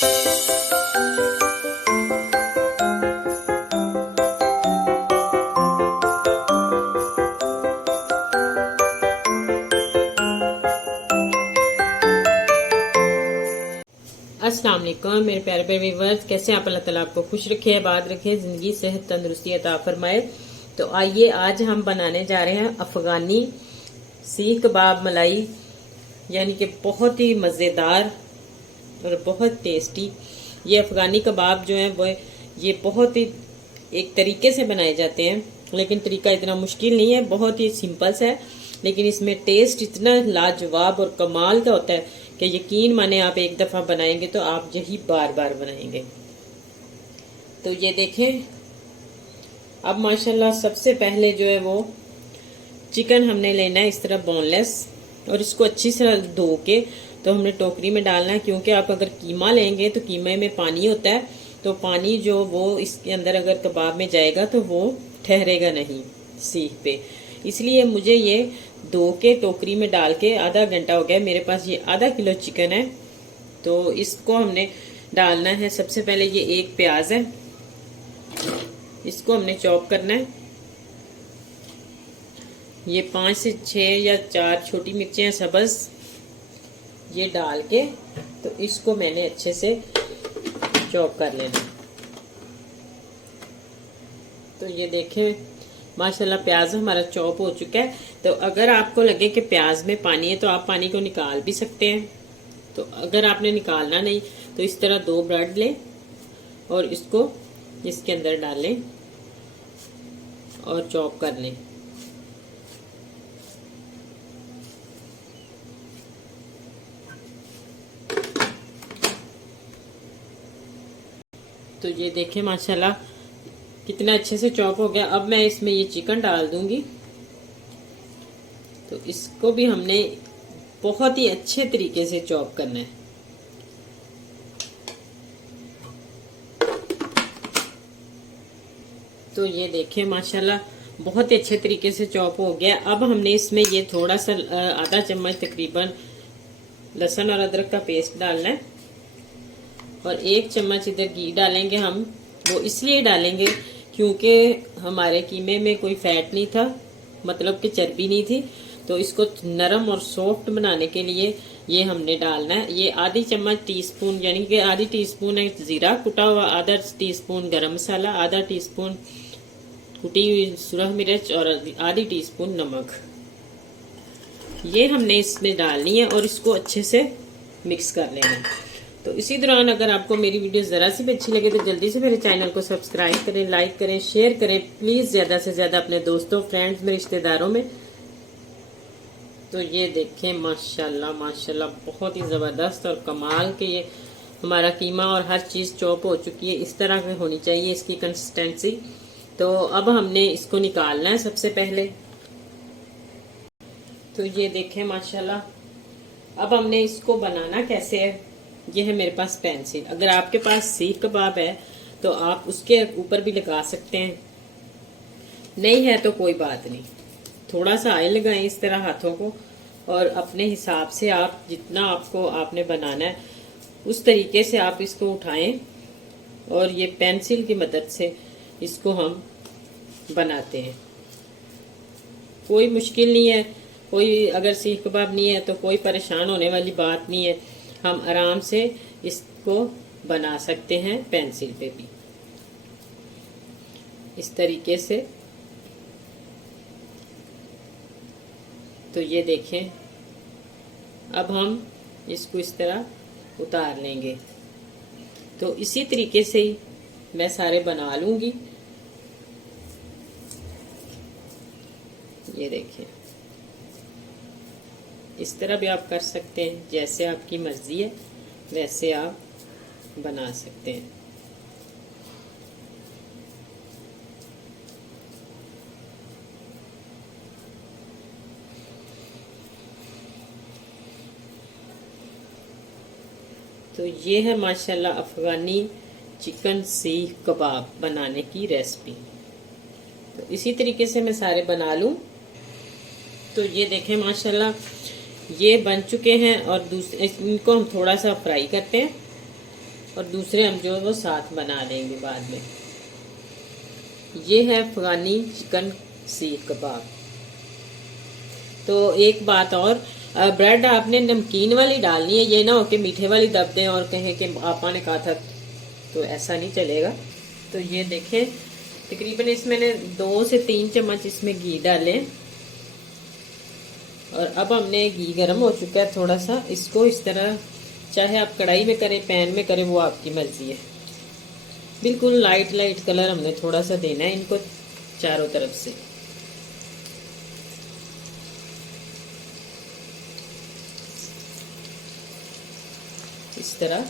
अस्सलाम वालेकुम मेरे प्यारे प्यारे व्यूअर्स, कैसे आप? अल्लाह ताला आपको खुश रखे, आबाद रखे, जिंदगी सेहत तंदुरुस्ती अता फरमाए। तो आइए आज हम बनाने जा रहे हैं अफगानी सीख कबाब मलाई, यानी कि बहुत ही मज़ेदार और बहुत टेस्टी। ये अफगानी कबाब जो है वो ये बहुत ही एक तरीके से बनाए जाते हैं, लेकिन तरीका इतना मुश्किल नहीं है, बहुत ही सिंपल सा है, लेकिन इसमें टेस्ट इतना लाजवाब और कमाल का होता है कि यकीन माने आप एक दफ़ा बनाएंगे तो आप यही बार बार बनाएंगे। तो ये देखें, अब माशाल्लाह सबसे पहले जो है वो चिकन हमने लेना है इस तरह बोनलेस, और इसको अच्छी तरह धो के तो हमने टोकरी में डालना है, क्योंकि आप अगर कीमा लेंगे तो कीमे में पानी होता है, तो पानी जो वो इसके अंदर अगर कबाब में जाएगा तो वो ठहरेगा नहीं सीख पे। इसलिए मुझे ये धो के टोकरी में डाल के आधा घंटा हो गया। मेरे पास ये आधा किलो चिकन है, तो इसको हमने डालना है। सबसे पहले ये एक प्याज है, इसको हमने चॉप करना है। ये 5 से 6 या 4 छोटी मिर्चें हैं सब्ज, ये डाल के तो इसको मैंने अच्छे से चॉप कर लेना। तो ये देखें माशाल्लाह प्याज हमारा चॉप हो चुका है। तो अगर आपको लगे कि प्याज में पानी है तो आप पानी को निकाल भी सकते हैं। तो अगर आपने निकालना नहीं तो इस तरह 2 ब्रेड लें और इसको इसके अंदर डालें और चॉप कर लें। तो ये देखें माशाल्लाह कितना अच्छे से चॉप हो गया। अब मैं इसमें ये चिकन डाल दूंगी। तो इसको भी हमने बहुत ही अच्छे तरीके से चॉप करना है। तो ये देखें माशाल्लाह बहुत ही अच्छे तरीके से चॉप हो गया। अब हमने इसमें ये थोड़ा सा आधा चम्मच तकरीबन लहसुन और अदरक का पेस्ट डालना है, और 1 चम्मच इधर घी डालेंगे हम। वो इसलिए डालेंगे क्योंकि हमारे कीमे में कोई फैट नहीं था, मतलब कि चर्बी नहीं थी, तो इसको नरम और सॉफ्ट बनाने के लिए ये हमने डालना है। ये आधी चम्मच टीस्पून, यानी कि आधी टीस्पून है जीरा कुटा हुआ, आधा टीस्पून गरम मसाला, आधा टीस्पून कुटी हुई सुरख मिर्च और आधी टीस्पून नमक, ये हमने इसमें डालनी है और इसको अच्छे से मिक्स कर लेना है। तो इसी दौरान अगर आपको मेरी वीडियो ज़रा सी भी अच्छी लगे तो जल्दी से मेरे चैनल को सब्सक्राइब करें, लाइक करें, शेयर करें प्लीज़, ज़्यादा से ज़्यादा अपने दोस्तों, फ्रेंड्स में, रिश्तेदारों में। तो ये देखें माशाल्लाह माशाल्लाह बहुत ही ज़बरदस्त और कमाल के ये हमारा कीमा और हर चीज़ चॉप हो चुकी है। इस तरह की होनी चाहिए इसकी कंसिस्टेंसी। तो अब हमने इसको निकालना है सबसे पहले। तो ये देखें माशाल्लाह अब हमने इसको बनाना कैसे है। ये है मेरे पास पेंसिल, अगर आपके पास सीख कबाब है तो आप उसके ऊपर भी लगा सकते हैं, नहीं है तो कोई बात नहीं। थोड़ा सा ऑयल लगाएं इस तरह हाथों को, और अपने हिसाब से आप जितना आपने बनाना है उस तरीके से आप इसको उठाएं, और ये पेंसिल की मदद से इसको हम बनाते हैं। कोई मुश्किल नहीं है, कोई अगर सीख कबाब नहीं है तो कोई परेशान होने वाली बात नहीं है, हम आराम से इसको बना सकते हैं पेंसिल पे भी इस तरीके से। तो ये देखें अब हम इसको इस तरह उतार लेंगे। तो इसी तरीके से ही मैं सारे बना लूंगी। ये देखें इस तरह भी आप कर सकते हैं, जैसे आपकी मर्जी है वैसे आप बना सकते हैं। तो ये है माशाल्लाह अफगानी चिकन सीख कबाब बनाने की रेसिपी। तो इसी तरीके से मैं सारे बना लूं। तो ये देखें माशाल्लाह ये बन चुके हैं, और दूसरे इनको हम थोड़ा सा फ्राई करते हैं। और दूसरे हम जो है वो साथ बना लेंगे बाद में। ये है अफगानी चिकन सीख कबाब। तो एक बात और, ब्रेड आपने नमकीन वाली डालनी है, ये ना हो कि मीठे वाली दब दें और कहें कि आपा ने कहा था, तो ऐसा नहीं चलेगा। तो ये देखें, तकरीबन इसमें मैंने 2 से 3 चम्मच इसमें घी डाले और अब हमने घी गर्म हो चुका है थोड़ा सा। इसको इस तरह, चाहे आप कढ़ाई में करें पैन में करें, वो आपकी मर्जी है। बिल्कुल लाइट लाइट कलर हमने थोड़ा सा देना है इनको चारों तरफ से। इस तरह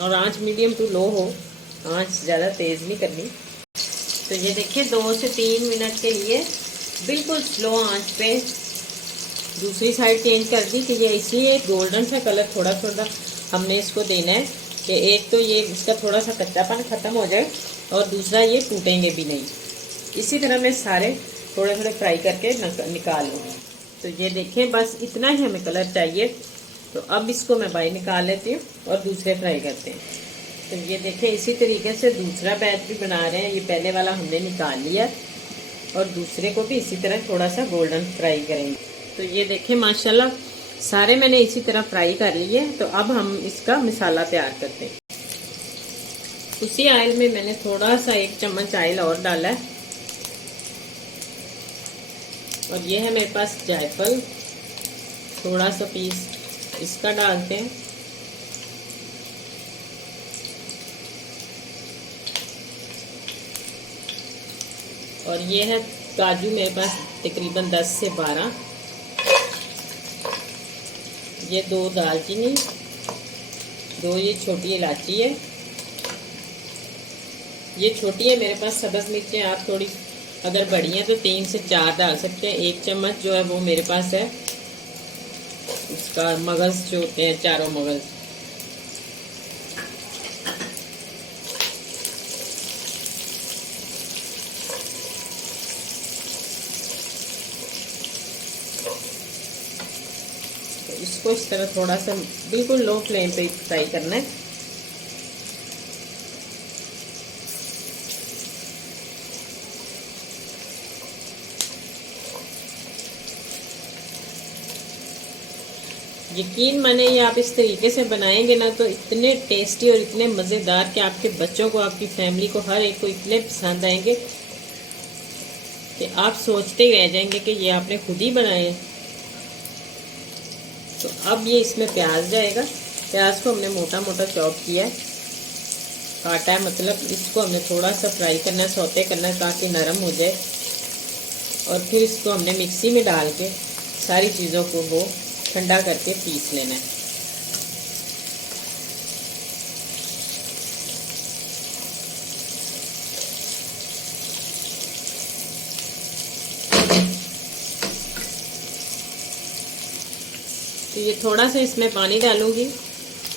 और आंच मीडियम टू लो हो, आंच ज़्यादा तेज़ नहीं करनी। तो ये देखिए 2 से 3 मिनट के लिए बिल्कुल स्लो आंच पे दूसरी साइड चेंज कर दी कि ये इसलिए गोल्डन सा कलर थोड़ा थोड़ा हमने इसको देना है कि एक तो ये इसका थोड़ा सा कच्चापन ख़त्म हो जाए और दूसरा ये टूटेंगे भी नहीं। इसी तरह मैं सारे थोड़े थोड़े फ्राई करके निकाल लूँगी। तो ये देखें, बस इतना ही हमें कलर चाहिए। तो अब इसको मैं बाहर निकाल लेती हूँ और दूसरे फ्राई करते हैं। तो ये देखें, इसी तरीके से दूसरा बैच भी बना रहे हैं। ये पहले वाला हमने निकाल लिया और दूसरे को भी इसी तरह थोड़ा सा गोल्डन फ्राई करेंगे। तो ये देखें माशाल्लाह सारे मैंने इसी तरह फ्राई कर लिए। तो अब हम इसका मसाला तैयार करते हैं। उसी ऑयल में मैंने थोड़ा सा 1 चम्मच ऑयल और डाला है और ये है मेरे पास जायफल, थोड़ा सा पीस इसका डालते हैं। और ये है काजू मेरे पास तकरीबन 10 से 12। ये 2 दालचीनी, 2 ये छोटी इलायची है। ये छोटी है मेरे पास सब्ज़ मिर्चें, आप थोड़ी अगर बड़ी हैं तो 3 से 4 डाल सकते हैं। 1 चम्मच जो है वो मेरे पास है उसका मगज़ जो होते हैं, चारों मगज़। तो इसको इस तरह थोड़ा सा बिल्कुल लो फ्लेम पे फ्राई करना है। यकीन माने ये आप इस तरीके से बनाएंगे ना तो इतने टेस्टी और इतने मज़ेदार कि आपके बच्चों को, आपकी फैमिली को, हर एक को इतने पसंद आएंगे कि आप सोचते ही रह जाएंगे कि ये आपने खुद ही बनाए। तो अब ये इसमें प्याज जाएगा। प्याज को हमने मोटा मोटा चॉप किया है, काटा है, मतलब इसको हमने थोड़ा सा फ्राई करना है, सौते करना है ताकि नरम हो जाए। और फिर इसको हमने मिक्सी में डाल के सारी चीज़ों को वो ठंडा करके पीस लेना है। तो ये थोड़ा सा इसमें पानी डालूंगी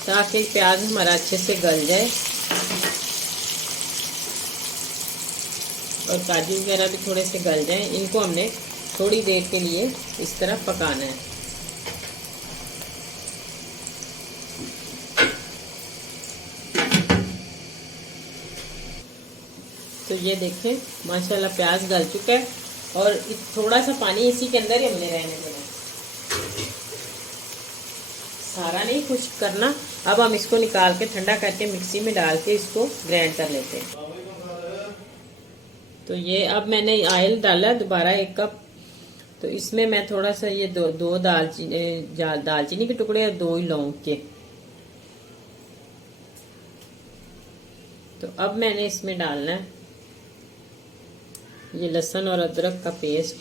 ताकि प्याज हमारा अच्छे से गल जाए और काजू वगैरह भी थोड़े से गल जाएं। इनको हमने थोड़ी देर के लिए इस तरह पकाना है। तो ये देखें माशाल्लाह प्याज गल चुका है और थोड़ा सा पानी इसी के अंदर ही हमने रहने देना, सारा नहीं खुश्क करना। अब हम इसको निकाल के ठंडा करके मिक्सी में डाल के इसको ग्राइंड कर लेते हैं। तो ये अब मैंने ऑयल डाला दोबारा 1 कप। तो इसमें मैं थोड़ा सा ये दो दालचीनी के टुकड़े और 2 लौंग के। तो अब मैंने इसमें डालना है ये लहसुन और अदरक का पेस्ट।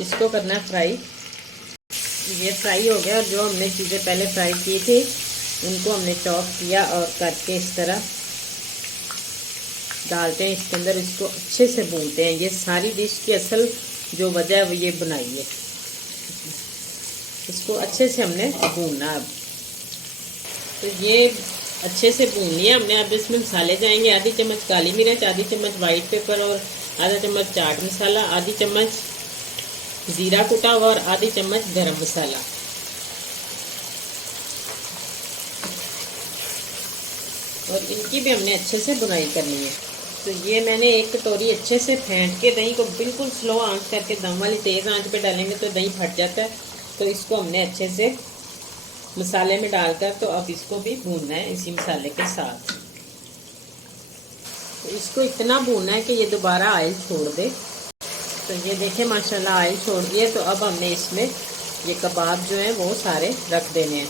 इसको करना है फ्राई। ये फ्राई हो गया और जो हमने चीज़ें पहले फ्राई की थी उनको हमने चॉप किया और करके इस तरह डालते हैं इसके अंदर। इसको अच्छे से भूनते हैं। ये सारी डिश की असल जो वजह है वो ये बनाई है। इसको अच्छे से हमने भूनना। अब तो ये अच्छे से भून लिया हमने। अब इसमें मसाले जाएंगे, आधी चम्मच काली मिर्च, आधी चम्मच वाइट पेपर और आधा चम्मच चाट मसाला, आधी चम्मच जीरा कुटा हुआ और आधी चम्मच गरम मसाला। और इनकी भी हमने अच्छे से भुनाई करनी है। तो ये मैंने एक कटोरी अच्छे से फेंट के, दही को बिल्कुल स्लो आंच करके, दम वाली तेज आंच पे डालेंगे तो दही फट जाता है। तो इसको हमने अच्छे से मसाले में डालकर, तो अब इसको भी भूनना है इसी मसाले के साथ। तो इसको इतना भूनना है कि ये दोबारा ऑयल छोड़ दे। तो ये देखें माशाल्लाह ऑयल छोड़ दिए। तो अब हमने इसमें ये कबाब जो है वो सारे रख देने हैं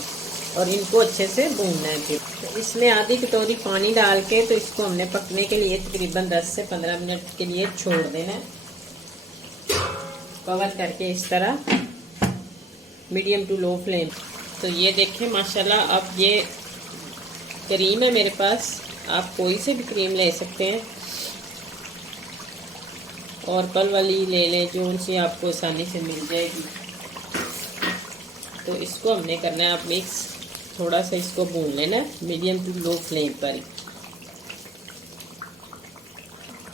और इनको अच्छे से भूनना है। फिर तो इसमें आधी कटोरी पानी डाल के, तो इसको हमने पकने के लिए तकरीबन 10 से 15 मिनट के लिए छोड़ देना है, कवर करके इस तरह मीडियम टू लो फ्लेम। तो ये देखें माशाल्लाह अब ये क्रीम है मेरे पास, आप कोई से भी क्रीम ले सकते हैं और पल वाली ले लें जो उनसे आपको आसानी से मिल जाएगी। तो इसको हमने करना है अब मिक्स, थोड़ा सा इसको भून लेना है मीडियम टू लो फ्लेम पर।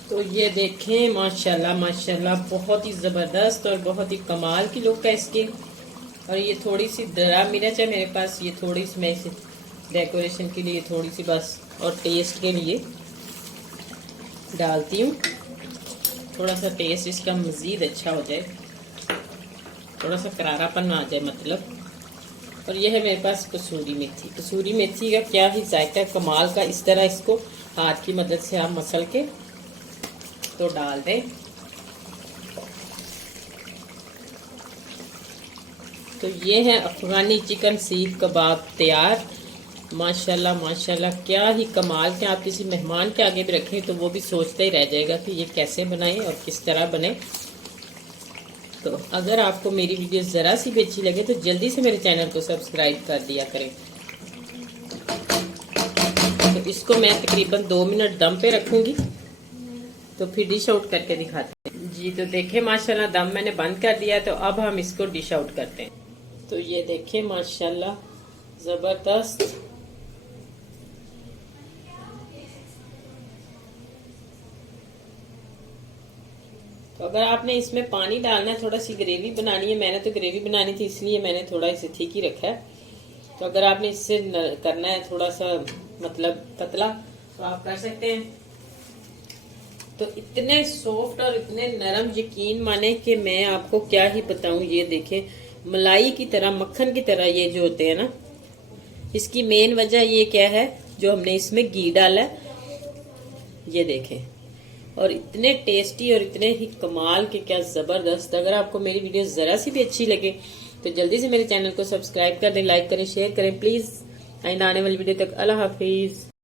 तो ये देखें माशाल्लाह माशाल्लाह बहुत ही ज़बरदस्त और बहुत ही कमाल की लुक है इसकी। और ये थोड़ी सी दरा मिर्च है मेरे पास, ये थोड़ी सी मैं इसे डेकोरेशन के लिए थोड़ी सी बस और टेस्ट के लिए डालती हूँ, थोड़ा सा टेस्ट इसका मज़ीद अच्छा हो जाए, थोड़ा सा करारापन आ जाए मतलब। और यह है मेरे पास कसूरी मेथी। कसूरी मेथी का क्या ही जायका कमाल का। इस तरह इसको हाथ की मदद से आप मसल के तो डाल दें। तो ये है अफगानी चिकन सीख कबाब तैयार। माशाल्लाह माशाल्लाह क्या ही कमाल के। आप किसी मेहमान के आगे भी रखें तो वो भी सोचते ही रह जाएगा कि ये कैसे बनाए और किस तरह बने। तो अगर आपको मेरी वीडियो ज़रा सी भी अच्छी लगे तो जल्दी से मेरे चैनल को सब्सक्राइब कर दिया करें। तो इसको मैं तकरीबन 2 मिनट दम पे रखूंगी, तो फिर डिश आउट करके दिखाते हैं जी। तो देखें माशाल्लाह दम मैंने बंद कर दिया, तो अब हम इसको डिश आउट करते हैं। तो ये देखें माशाल्लाह ज़बरदस्त। तो अगर आपने इसमें पानी डालना है, थोड़ा सी ग्रेवी बनानी है, मैंने तो ग्रेवी बनानी थी इसलिए मैंने थोड़ा इसे ठीक ही रखा है। तो अगर आपने इससे करना है थोड़ा सा मतलब पतला तो आप कर सकते हैं। तो इतने सॉफ्ट और इतने नरम, यकीन माने कि मैं आपको क्या ही बताऊं। ये देखें मलाई की तरह, मक्खन की तरह ये जो होते हैं ना। इसकी मेन वजह ये क्या है, जो हमने इसमें घी डाला है, ये देखें। और इतने टेस्टी और इतने ही कमाल के, क्या ज़बरदस्त। अगर आपको मेरी वीडियो ज़रा सी भी अच्छी लगे तो जल्दी से मेरे चैनल को सब्सक्राइब कर दें, लाइक करें, शेयर करें प्लीज़। आइंदा आने वाली वीडियो तक अल्लाह हाफिज़।